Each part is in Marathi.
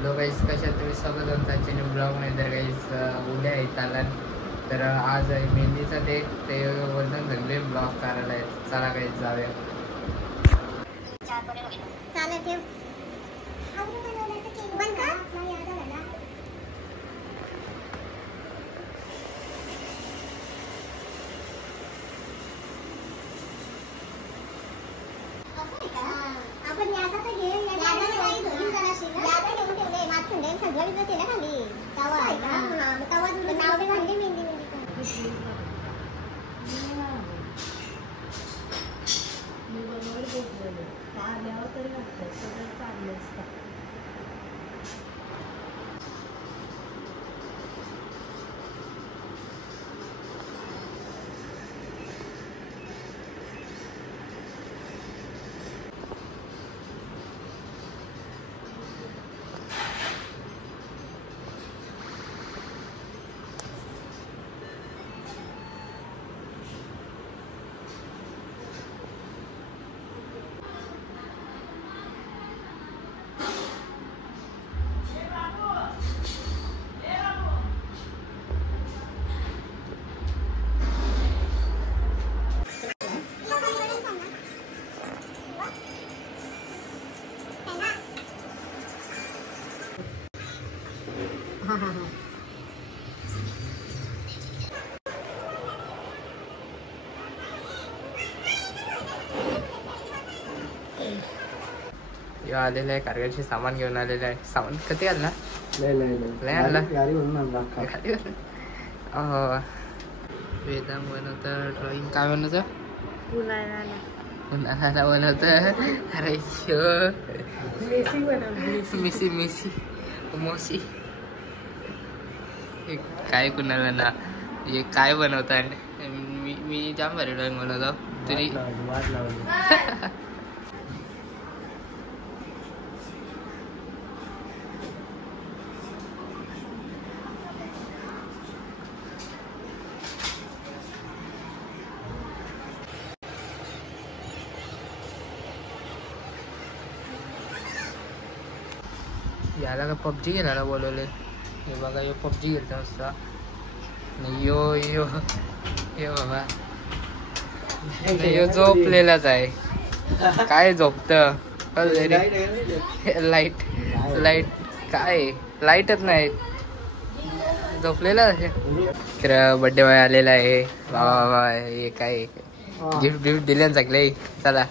हॅलो गाईस, कशा तुम्ही सगळं तुमच्या न्यू ब्लॉगमध्ये. तर गाईस उद्या आहे तालन, तर आज आहे मेहंदीचा डे. ते वरून सगळे ब्लॉग करायला आहेत. चला गाईस जाऊया. आलेलं आहे कारगरची सामान घेऊन आलेलं आहे. सामान कधी आलं ना लय आला वेदांग बनवतं. ड्रॉइंग काय बनवतं? उन्हाळ्याला बनवतं. अरे मिसी मिसी मोसी काय कुणाला ना हे काय बनवतं. मी जाम भारी ड्रॉइंग बनवतो तरी. याला का पबजी खेळायला बोलवले. हे बघा, यो पबजी खेळतो असता. यो यो यो बाबा, यो झोपलेलाच आहे. काय झोपत? लाईट लाईट काय लाईटच नाही. झोपलेला आहे. बड्डे बॉय आलेला आहे. बाबा हे काय गिफ्ट गिफ्ट दिले सगळे. चला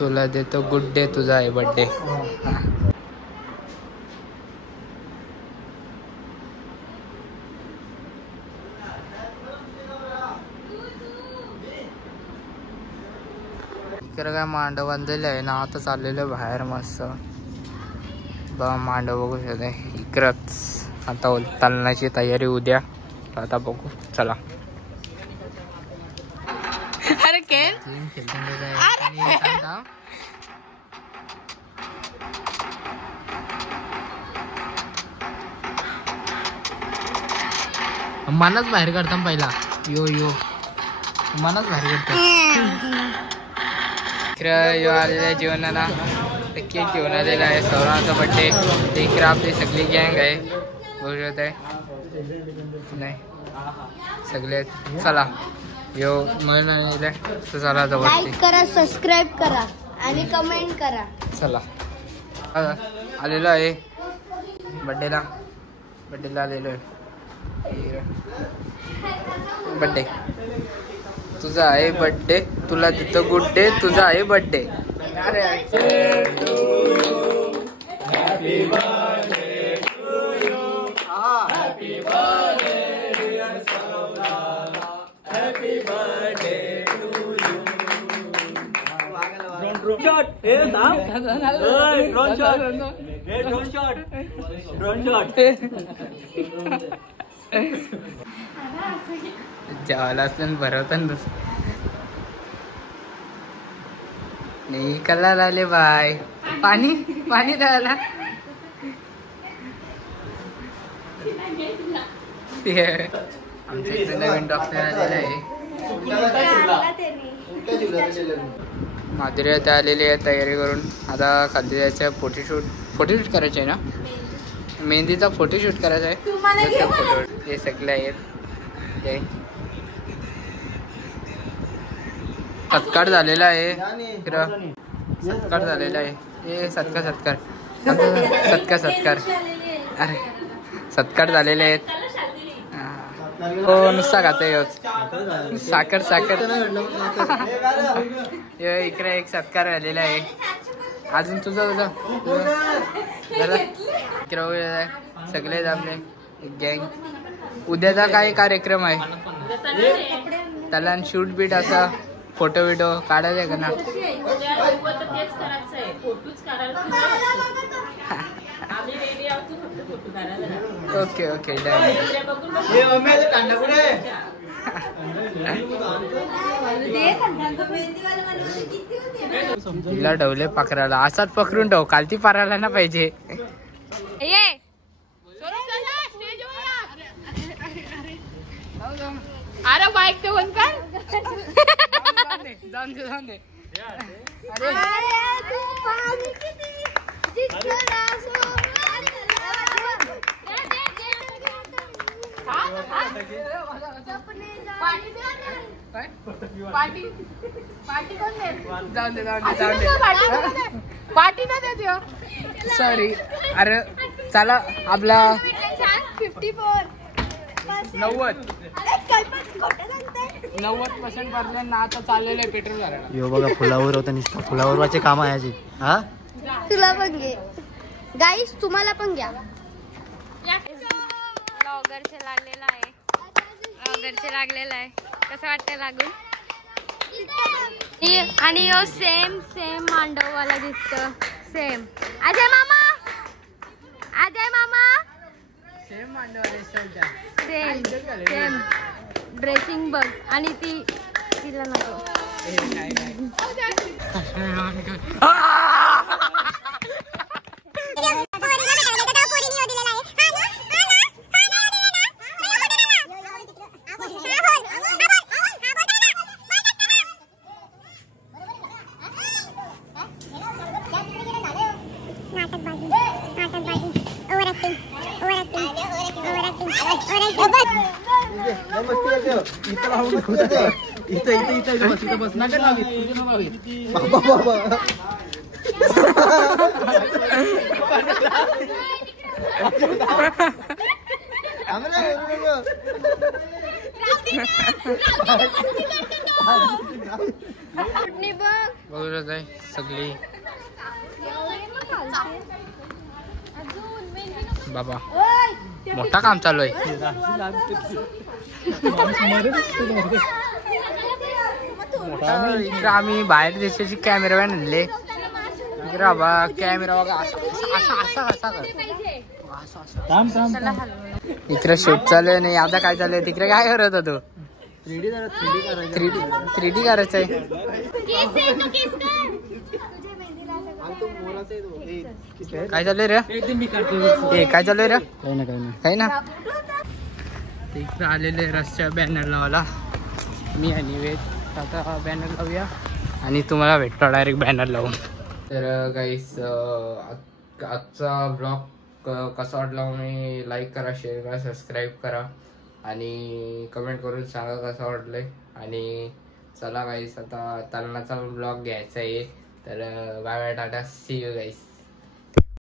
तुला देतो गुड डे. तुझा आहे बड्डे. इकडे काय मांडव बांधलेलं आहे ना. आता चाललेलं बाहेर मस्त बघा मांडव बघू शकते. इकडंच आता तालनाची तयारी उद्या. आता बघू चला. अरे मनच बाहेर काढता पहिला. यो यो मनच बाहेर काढतो. यो आलेल्या जेवणाला केक घेऊन आलेला आहे. सौराचा बड्डे. इकडे आपली सगळी गँग आहे. बघू शकत आहे नाही सगळे. चला यो म्हणून आलेला तर चला जवळ. लाईक करा, सबस्क्राईब करा आणि कमेंट करा. चला आलेलो आहे बड्डेला. बड्डेला आलेलो आहे. बड्डे तुझा आहे बड्डे. तुला देतो गुड डे. तुझा आहे बड्डे. अरे happy birthday to you. Happy birthday dear सौदा. Happy birthday to you. Drone shot. हे नाम ड्रोन शॉट. हे ड्रोन शॉट. Drone shot. जेवायला असलं भरवतं नाही. कलर आले बाय. पाणी पाणी द्यायला. आमच्या इकडे नवीन डॉक्टर आलेला आहे. माधुरी आता आलेली आहे तयारी करून. आता खाली जायचं फोटोशूट. फोटोशूट करायचं आहे ना, मेहंदीचा फोटोशूट करायचा आहे. फोटो हे सगळे आहेत ते. सत्कार झालेला आहे, सत्कार झालेला आहे. हे सत्कार सत्कार सत्कार सत्कार अरे सत्कार झालेले आहेत. हो नुसता खाते साखर साखर. इकडे एक सत्कार झालेला आहे. अजून तुझं सगळे आपले गँग. उद्याचा काय कार्यक्रम आहे? त्याला शूट बीट असा फोटो बिटो काढायचा आहे का ना? ओके ओके तिला ठेवले पकडायला. असाच पकडून ठेव, कालती पारायला ना पाहिजे. अरे बाईक ते बंद कर. जाऊन दे जाऊन दे. जाऊन दे पार्टी ना देते. सॉरी. अरे चला आपला 90% भरले ना. आता चाललेलं आहे पेट्रोल भरायला. यो बघा फुलावर होता निसता. फुलावरचे काम आहे याची. हा तुला पण घे गाईस, तुम्हाला पण घ्या. ब्लॉगरचे लागलेला आहे. ब्लॉगरचे लागलेला आहे. कसं वाटतं लागून? आणि यो सेम सेम मांडववाला दिसत. सेम अजय मामा, अजय मामा सेम मांडवाले सेम सेम ड्रेसिंग बघ. आणि ती तिला नको. इथं बस नका लावी. बघत आहे सगळी. बाबा मोठा काम चालू आहे. इकडे आम्ही बाहेर देशाची कॅमेरामॅन आणले. इकडे बाबा कॅमेरा बघा असा इकडे शूट चालू आहे. नाही आता काय चालू आहे तिकडे? काय करत होतो? 3D करायचं आहे. काय चालू रे? काय चालू रे? काही ना. इकडे आलेले रस्त्या बॅनर लावायला मी आणि वेद. आता बॅनर लावूया आणि तुम्हाला भेटतो डायरेक्ट बॅनर लावून. तर गाईस आजचा ब्लॉग कसा वाटला मी लाईक करा, शेअर करा, सबस्क्राईब करा आणि कमेंट करून सांगा कसं वाटलंय. आणि चला गाईस आता तलनाचा ब्लॉग घ्यायचा आहे. तर bye bye tata, see you guys.